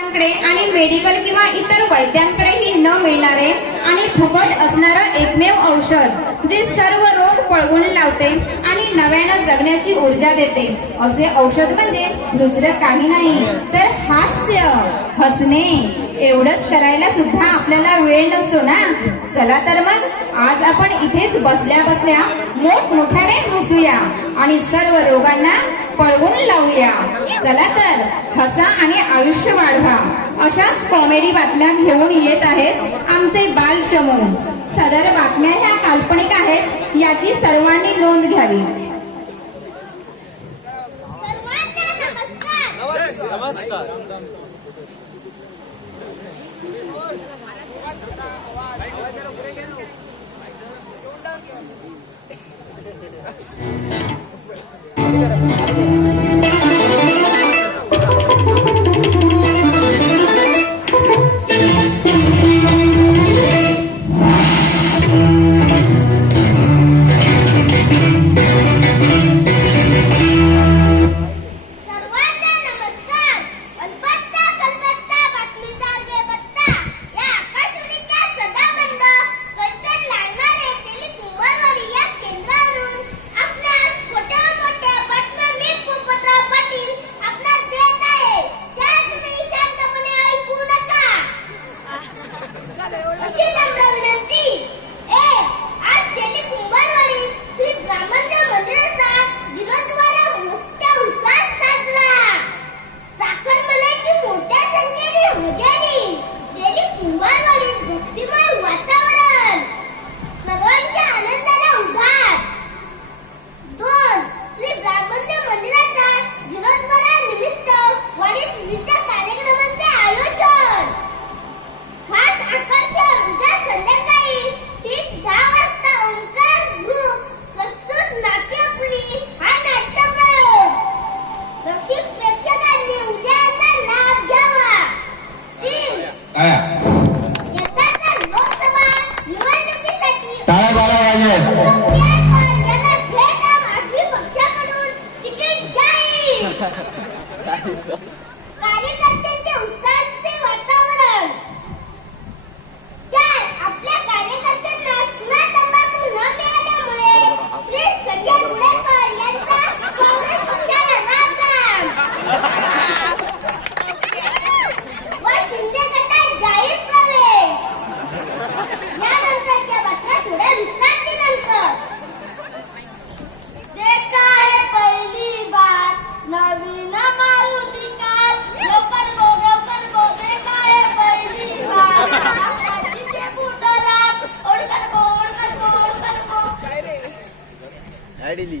डॉक्टरांकडे आणि मेडिकल किंवा इतर वैद्यांकडेही न मिळणारे आणि फुकट असणारं एकमेव औषध जे सर्व रोग पळवून लावते आणि नव्यानं जगण्याची ऊर्जा देते. असे औषध म्हणजे दुसरं काही नाही तर हास्य हसणे. एवढंच करायला सुद्धा आपल्याला वेळ नसतो ना? चला तर मग आज आपण इथेच बसल्या बसल्या मोठमोठ्याने हसूया आणि सर्व रोगांना पळवून लावूया. चला तर हसा आणि आयुष्य वाढवा. अशाच कॉमेडी बातम्या घेऊन येत आहेत आमचे बाल चमू सदर बातम्या ह्या काल्पनिक आहेत याची सर्वांनी नोंद घ्यावी. Gracias. पाहिजे লি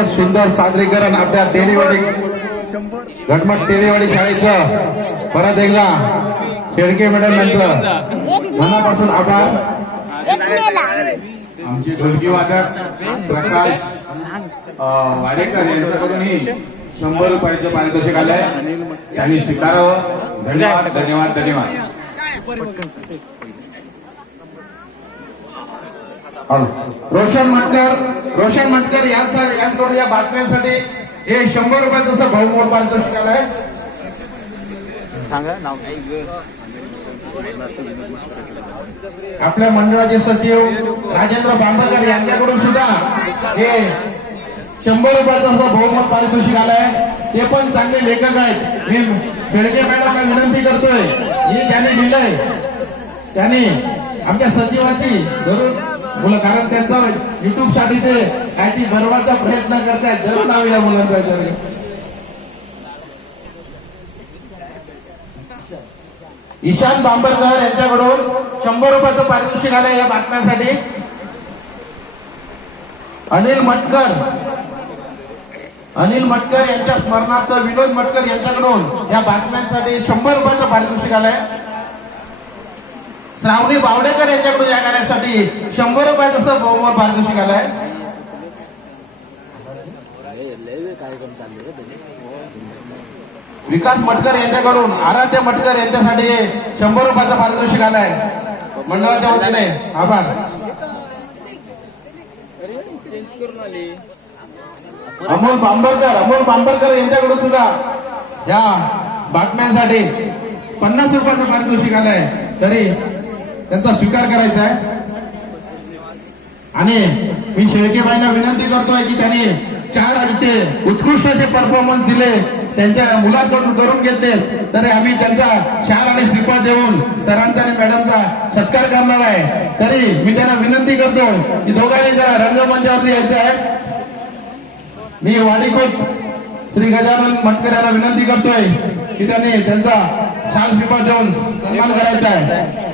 खूपच सुंदर सादरीकरण आपल्या तेलीवाडी घटमट तेलीवाडी शाळेचं. परत एकदा शेळके मॅडम यांचं मनापासून आभार. आमचे ढोलकी वादक प्रकाश अं, वाडेकर यांच्याकडूनही शंभर रुपयाचं पारितोषिक आलंय. त्यांनी स्वीकारावं. धन्यवाद धन्यवाद धन्यवाद. रोशन मटकर रोशन मटकर यांकडून या बातम्यांसाठी हे शंभर रुपयाचं असं बहुमोल पारितोषिक आलंय सांगा नाव. आपल्या मंडळाचे सचिव राजेंद्र बांबकर यांच्याकडून सुद्धा हे शंभर रुपयाचं बहुमत पारितोषिक आलंय ते पण चांगले लेखक आहेत. मी शेळके मॅडमला विनंती करतोय. हे त्याने दिलंय. त्याने आमच्या सचिवाची जरूर मुलं कारण त्यांचा युट्यूबसाठी ते काहीतरी बनवायचा प्रयत्न करतायत. जरूर नाव या मुलांचा ईशान बांबरकर यांच्याकडून शंभर रुपयाचं पारितोषिक आलं या बातम्यांसाठी. अनिल मटकर अनिल मटकर यांच्या स्मरणार्थ विनोद मटकर यांच्याकडून या बातम्यांसाठी शंभर रुपयाचं पारितोषिक आलंय. श्रावणी बावडेकर यांच्याकडून या गाण्यासाठी शंभर रुपयाचं असं बहुमोल पारितोषिक आलाय विकास मटकर यांच्याकडून आराध्य मटकर यांच्यासाठी शंभर रुपयाचं पारितोषिक आलाय मंडळाच्या वतीने आभार. अमोल बांबरकर अमोल बांबरकर यांच्याकडून सुद्धा या बातम्यांसाठी पन्नास रुपयाचं पारितोषिक आलंय तरी त्यांचा स्वीकार करायचा आहे. आणि मी शेळकेबाईंना विनंती करतोय की त्यांनी चार इथे उत्कृष्ट असे परफॉर्मन्स दिले. त्यांच्या मुलांकडून करून घेतले तरी आम्ही त्यांचा शाल आणि श्रीफळ देऊन सरांचा आणि मॅडमचा सत्कार करणार आहे. तरी मी त्यांना विनंती करतो की दोघांनी जरा रंगमंचावरती यायचं आहे. मी वाडीकोट श्री गजानन मटकर यांना विनंती करतोय की त्यांनी त्यांचा शाल श्रीफळ देऊन सन्मान करायचा आहे.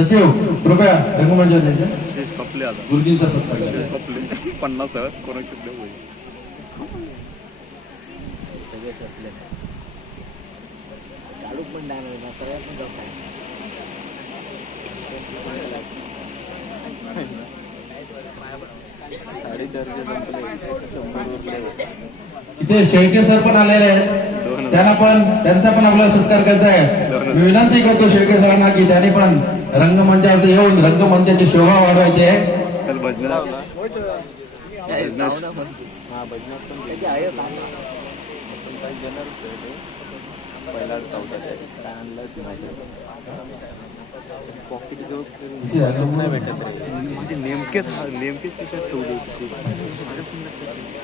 सचिव कृपया रंगमंच गुरुजींचा सत्कार पन्नास कोणाचे सगळे पण इथे शेळके सर पण आलेले आहेत. त्यांना पण त्यांचा पण आपल्याला सत्कार करायचा आहे मी विनंती करतो शेळके सरांना की त्यांनी पण रंगमंचावरती येऊन रंगमंचाची शोभा वाढवायची आहे. पण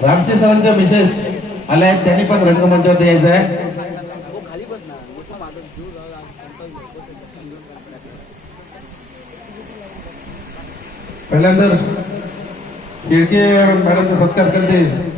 रामशे सरांच्या मिसेस आल्या आहेत त्यांनी पण रंगमंचावरती यायचं आहे पहिल्यांदा शेळके मॅडमचा सत्कार करते